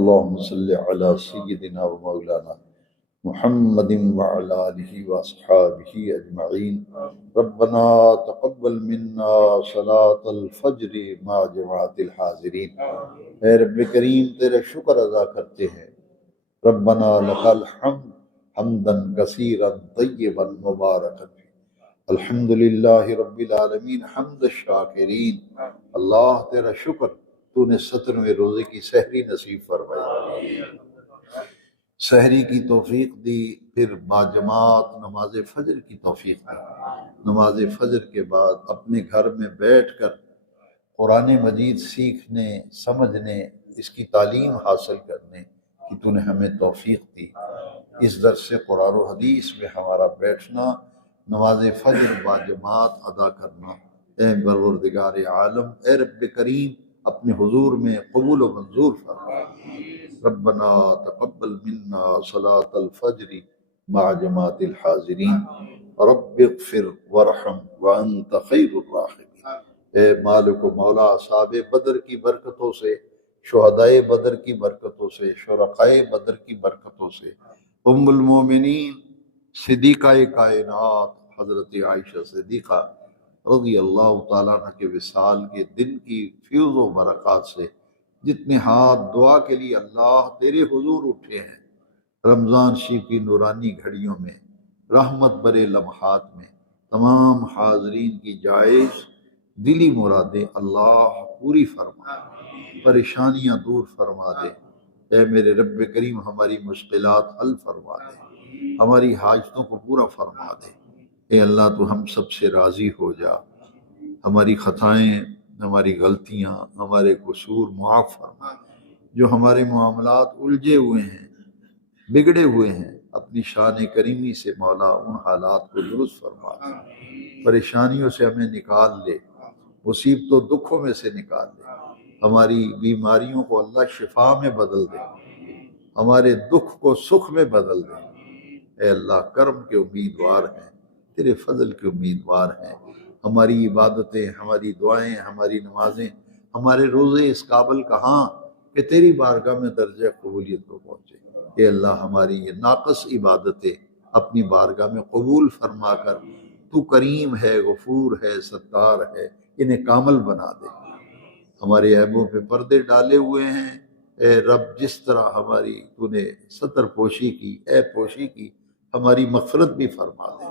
اللهم صل على سيدنا ومولانا محمد وعلى آلہ واصحابہ اجمعین. ربنا تقبل منا صلاة الفجر مع جماعت الحاضرین. اے رب کریم تیرا شکر ادا کرتے ہیں. ربنا لک الحمد حمدا کثیرا طیبا مبارکا فیہ. الحمدللہ رب العالمین حمد الشاکرین. اللہ تیرا شکر تو نے 17ویں روزے کی سحری نصیب فرمائی، سحری کی توفیق دی، پھر باجماعت نماز فجر کی توفیق دی. نماز فجر کے بعد اپنے گھر میں بیٹھ کر قرآن مجید سیکھنے، سمجھنے، اس کی تعلیم حاصل کرنے کی تو نے ہمیں توفیق دی. اس درس قرآن و حدیث میں ہمارا بیٹھنا، نماز فجر باجماعت ادا کرنا، اے پروردگار عالم، اے رب کریم اپنے حضور میں قبول و منظور فرما. ربنا تقبل منا صلاة الفجر مع جماعت الحاضرین. رب اغفر وارحم وانت خیر الراحمین. اے مالک و مولا، اصحاب بدر کی برکتوں سے، شہدائے بدر کی برکتوں سے، شرکائے بدر کی برکتوں سے، ام المومنین صدیقہ کائنات حضرت عائشہ صدیقہ رضی اللہ تعالیٰ عنہ کے وصال کے دن کی فیض و برکات سے جتنے ہاتھ دعا کے لیے اللہ تیرے حضور اٹھے ہیں رمضان شریف کی نورانی گھڑیوں میں، رحمت برے لمحات میں، تمام حاضرین کی جائز دلی مرادیں اللہ پوری فرما، پریشانیاں دور فرما دے. اے میرے رب کریم ہماری مشکلات حل فرما دے، ہماری حاجتوں کو پورا فرما دے. اے اللہ تو ہم سب سے راضی ہو جا، ہماری خطائیں، ہماری غلطیاں، ہمارے قصور معاف فرما. جو ہمارے معاملات الجھے ہوئے ہیں، بگڑے ہوئے ہیں، اپنی شان کریمی سے مولا ان حالات کو درست فرما. پریشانیوں سے ہمیں نکال لے، مصیبتوں دکھوں میں سے نکال لے. ہماری بیماریوں کو اللہ شفا میں بدل دے، ہمارے دکھ کو سکھ میں بدل دے. اے اللہ کرم کے امیدوار ہیں، تیرے فضل کے امیدوار ہیں. ہماری عبادتیں، ہماری دعائیں، ہماری نمازیں، ہمارے روزے اس قابل کہاں کہ تیری بارگاہ میں درجہ قبولیت کو پہنچے. اے اللہ ہماری یہ ناقص عبادتیں اپنی بارگاہ میں قبول فرما کر تو کریم ہے، غفور ہے، ستار ہے، انہیں کامل بنا دے. ہمارے عیبوں پہ پردے ڈالے ہوئے ہیں اے رب، جس طرح ہماری تو نے ستر پوشی کی، عیب پوشی کی، ہماری مغفرت بھی فرما دے.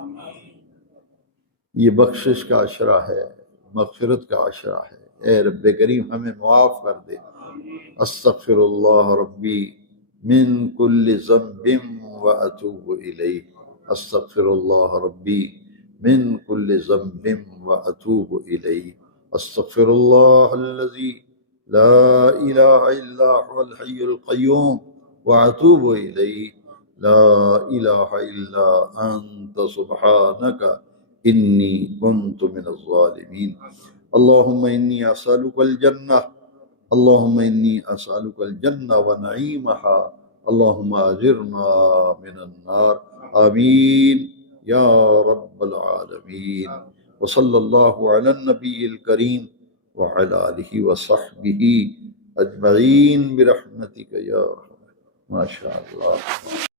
یہ بخشش کا عشرہ ہے، مغفرت کا عشرہ ہے. اے رب کریم ہمیں معاف کر دے. استغفر اللہ ربی من کل ذنب واتوب الیہ. استغفر اللہ ربی من کل ذنب واتوب الیہ. استغفر اللہ الذی لا الہ الا هو الحی القیوم واتوب الیہ. لا الہ الا انت سبحانک انی کنت من الظالمین. اللہم انی اسألک الجنہ، اللہم انی اسألک الجنہ ونعیمہا، اللہم اجرنا من النار. آمین یا رب العالمین. وصلی اللہ علی النبی الکریم وعلی آلہ وصحبہ اجمعین برحمتک یا رحمن. ما شاء اللہ.